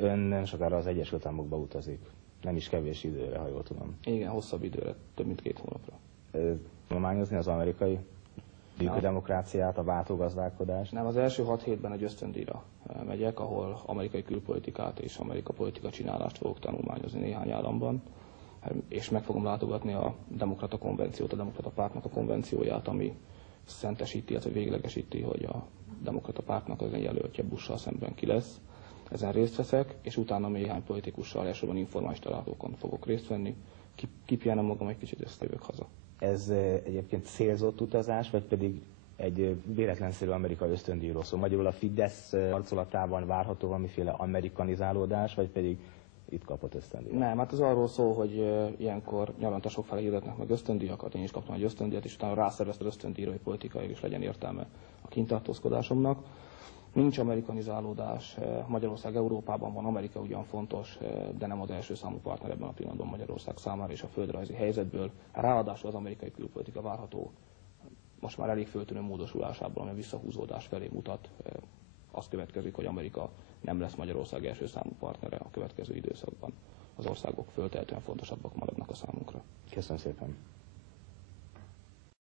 Ön nem sokára az Egyesült Államokba utazik. Nem is kevés időre, ha jól tudom. Igen, hosszabb időre, több mint 2 hónapra. Tanulmányozni az amerikai demokráciát, a váltógazdálkodást? Nem, az első 6 hétben egy ösztöndíjra megyek, ahol amerikai külpolitikát és amerikai politika csinálást fogok tanulmányozni néhány államban, és meg fogom látogatni a demokrata konvenciót, a demokrata pártnak a konvencióját, ami szentesíti, illetve véglegesíti, hogy a demokrata pártnak az jelöltje Bush-sal szemben ki lesz. Ezen részt veszek, és utána néhány politikussal, elsősorban informális találkozókon fogok részt venni. Kipjenem magam egy kicsit, és jövök haza. Ez egyébként célzott utazás, vagy pedig egy véletlenszerű amerikai ösztöndíjról szól? Magyarul a Fidesz arculatában várható valamiféle amerikanizálódás, vagy pedig itt kapott ösztöndíjat? Nem, hát ez arról szól, hogy ilyenkor nyaranta sokféle hirdetnek meg ösztöndíjakat, én is kaptam egy ösztöndíjat, és utána rászervezted ösztöndíjra, hogy politikai is legyen értelme a kintartózkodásomnak. Nincs amerikanizálódás, Magyarország Európában van, Amerika ugyan fontos, de nem az első számú partner ebben a pillanatban Magyarország számára és a földrajzi helyzetből. Ráadásul az amerikai külpolitika várható most már elég föltűnő módosulásából, ami a visszahúzódás felé mutat. Az következik, hogy Amerika nem lesz Magyarország első számú partnere a következő időszakban. Az országok föltehetően fontosabbak maradnak a számunkra. Köszönöm szépen.